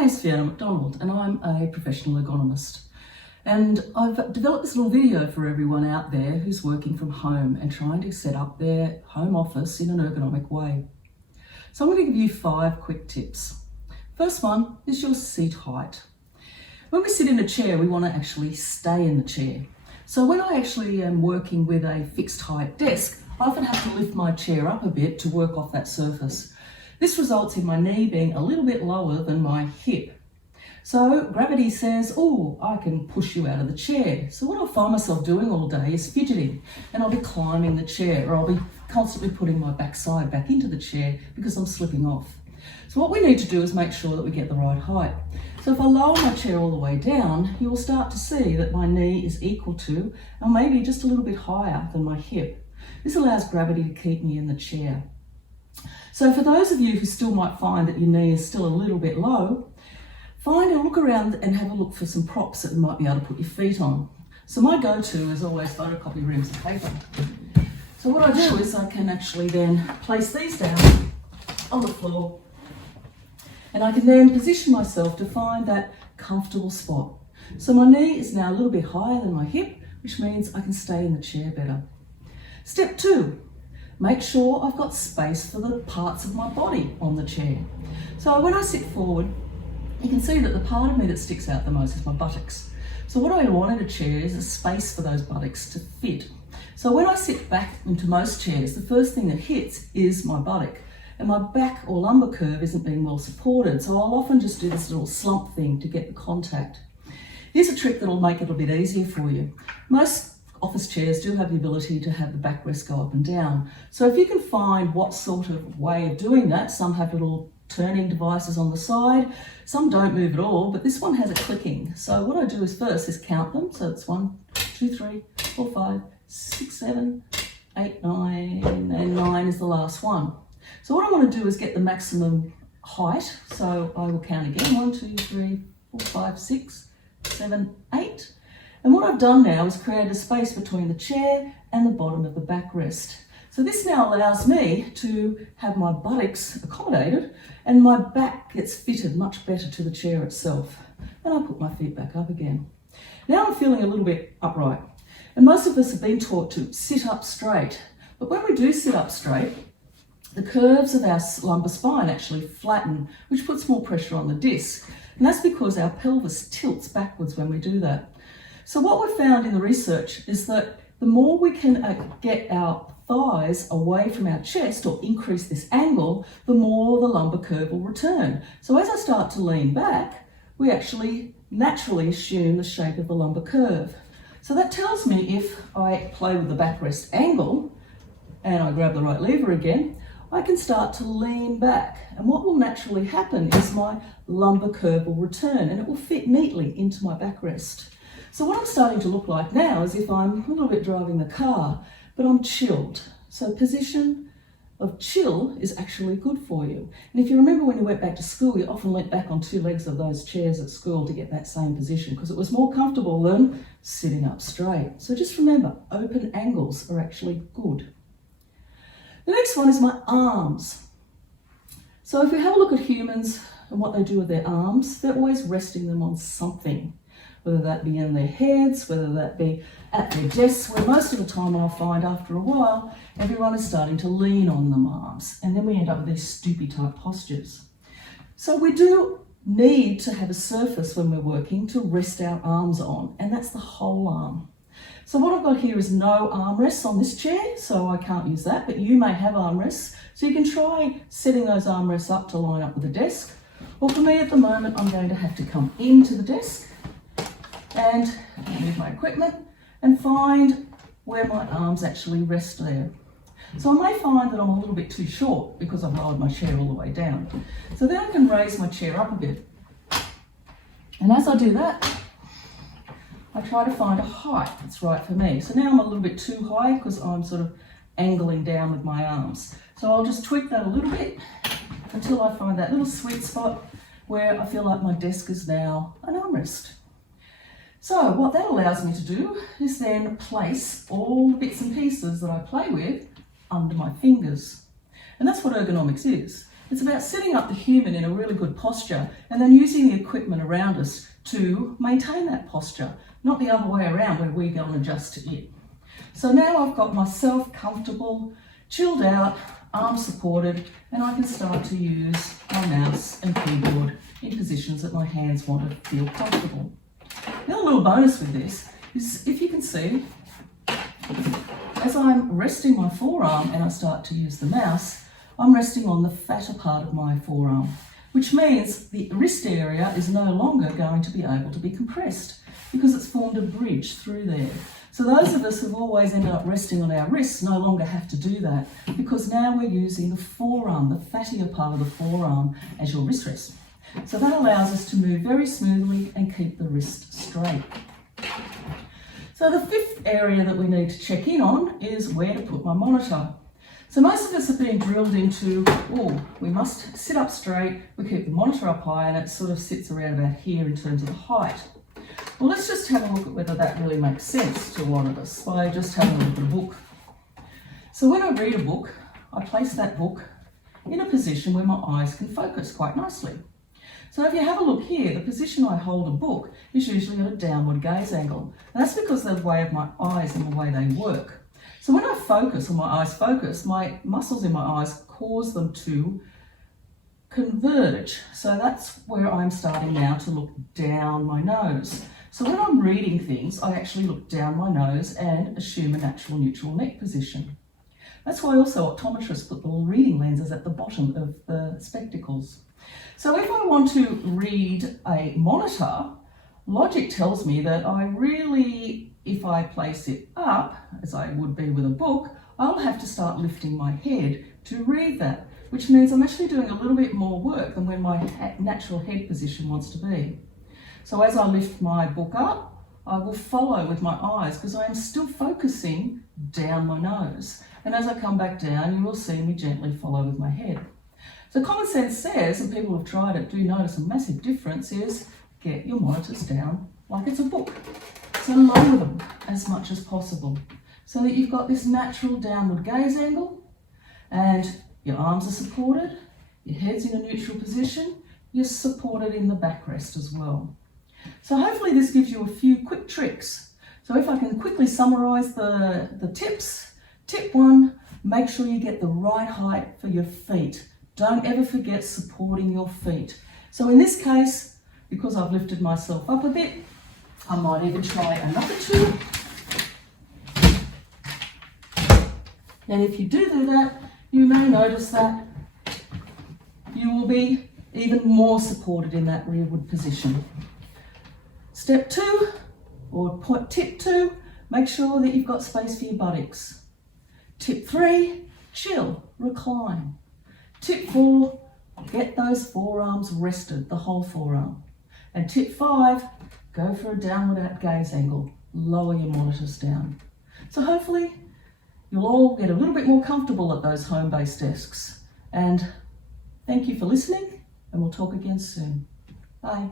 name's Fiona McDonald and I'm a professional ergonomist. And I've developed this little video for everyone out there who's working from home and trying to set up their home office in an ergonomic way. So I'm going to give you 5 quick tips. First one is your seat height. When we sit in a chair, we want to actually stay in the chair. So when I actually am working with a fixed height desk, I often have to lift my chair up a bit to work off that surface. This results in my knee being a little bit lower than my hip. So gravity says, oh, I can push you out of the chair. So what I'll find myself doing all day is fidgeting, and I'll be climbing the chair, or I'll be constantly putting my backside back into the chair because I'm slipping off. So what we need to do is make sure that we get the right height. So if I lower my chair all the way down, you will start to see that my knee is equal to, or maybe just a little bit higher than my hip. This allows gravity to keep me in the chair. So for those of you who still might find that your knee is still a little bit low, find and look around and have a look for some props that you might be able to put your feet on. So my go-to is always photocopy reams of paper. So what I do is I can actually then place these down on the floor, and I can then position myself to find that comfortable spot. So my knee is now a little bit higher than my hip, which means I can stay in the chair better. Step 2, make sure I've got space for the parts of my body on the chair. So when I sit forward, you can see that the part of me that sticks out the most is my buttocks. So what I want in a chair is a space for those buttocks to fit. So when I sit back into most chairs, the first thing that hits is my buttock. And my back or lumbar curve isn't being well supported, so I'll often just do this little slump thing to get the contact. Here's a trick that'll make it a bit easier for you. Most office chairs do have the ability to have the backrest go up and down. So if you can find what sort of way of doing that, some have little turning devices on the side, some don't move at all, but this one has a clicking. So what I do is first is count them. So it's 1, 2, 3, 4, 5, 6, 7, 8, 9, and 9 is the last one. So what I want to do is get the maximum height. So I will count again, 1, 2, 3, 4, 5, 6, 7, 8. And what I've done now is create a space between the chair and the bottom of the backrest. So this now allows me to have my buttocks accommodated and my back gets fitted much better to the chair itself. And I put my feet back up again. Now I'm feeling a little bit upright. And most of us have been taught to sit up straight. But when we do sit up straight, the curves of our lumbar spine actually flatten, which puts more pressure on the disc. And that's because our pelvis tilts backwards when we do that. So what we've found in the research is that the more we can get our thighs away from our chest or increase this angle, the more the lumbar curve will return. So as I start to lean back, we actually naturally assume the shape of the lumbar curve. So that tells me if I play with the backrest angle and I grab the right lever again, I can start to lean back. And what will naturally happen is my lumbar curve will return and it will fit neatly into my backrest. So what I'm starting to look like now is if I'm a little bit driving the car, but I'm chilled. So position of chill is actually good for you. And if you remember when you went back to school, you often leant back on 2 legs of those chairs at school to get that same position because it was more comfortable than sitting up straight. So just remember, open angles are actually good. The next one is my arms. So if we have a look at humans and what they do with their arms, they're always resting them on something. Whether that be in their heads, whether that be at their desks, where most of the time I'll find after a while, everyone is starting to lean on them arms. And then we end up with these stoopy type postures. So we do need to have a surface when we're working to rest our arms on, and that's the whole arm. So what I've got here is no armrests on this chair, so I can't use that, but you may have armrests. So you can try setting those armrests up to line up with the desk. Or for me at the moment, I'm going to have to come into the desk and move my equipment and find where my arms actually rest there. So I may find that I'm a little bit too short because I've lowered my chair all the way down. So then I can raise my chair up a bit. And as I do that, I try to find a height that's right for me. So now I'm a little bit too high because I'm sort of angling down with my arms. So I'll just tweak that a little bit until I find that little sweet spot where I feel like my desk is now an armrest. So what that allows me to do is then place all the bits and pieces that I play with under my fingers. And that's what ergonomics is. It's about setting up the human in a really good posture and then using the equipment around us to maintain that posture, not the other way around where we go and adjust to it. So now I've got myself comfortable, chilled out, arms supported, and I can start to use my mouse and keyboard in positions that my hands want to feel comfortable. The other little bonus with this is, if you can see, as I'm resting my forearm and I start to use the mouse, I'm resting on the fatter part of my forearm, which means the wrist area is no longer going to be able to be compressed because it's formed a bridge through there. So those of us who've always ended up resting on our wrists no longer have to do that, because now we're using the forearm, the fattier part of the forearm, as your wrist rest. So that allows us to move very smoothly and keep the wrist straight. So the fifth area that we need to check in on is where to put my monitor. So most of us have been drilled into, we must sit up straight, we keep the monitor up high, and it sort of sits around about here in terms of the height. Well, let's just have a look at whether that really makes sense to a lot of us by just having a look at a book. So when I read a book, I place that book in a position where my eyes can focus quite nicely. So if you have a look here, the position I hold a book is usually at a downward gaze angle. And that's because of the way of my eyes and the way they work. So when I focus, or my eyes focus, my muscles in my eyes cause them to converge. So that's where I'm starting now to look down my nose. So when I'm reading things, I actually look down my nose and assume a natural neutral neck position. That's why also optometrists put the little reading lenses at the bottom of the spectacles. So if I want to read a monitor, logic tells me that I really, if I place it up, as I would be with a book, I'll have to start lifting my head to read that, which means I'm actually doing a little bit more work than when my natural head position wants to be. So as I lift my book up, I will follow with my eyes because I am still focusing down my nose. And as I come back down, you will see me gently follow with my head. So common sense says, and people who have tried it do notice a massive difference, is get your monitors down like it's a book. So lower them as much as possible so that you've got this natural downward gaze angle and your arms are supported, your head's in a neutral position, you're supported in the backrest as well. So hopefully this gives you a few quick tricks. So if I can quickly summarize the tips. Tip 1, make sure you get the right height for your feet. Don't ever forget supporting your feet. So in this case, because I've lifted myself up a bit, I might even try another 2. And if you do that, you may notice that you will be even more supported in that rearward position. Step 2, or tip 2, make sure that you've got space for your buttocks. Tip 3, chill, recline. Tip 4, get those forearms rested, the whole forearm. And tip 5, go for a downward gaze angle, lower your monitors down. So hopefully you'll all get a little bit more comfortable at those home-based desks. And thank you for listening, and we'll talk again soon. Bye.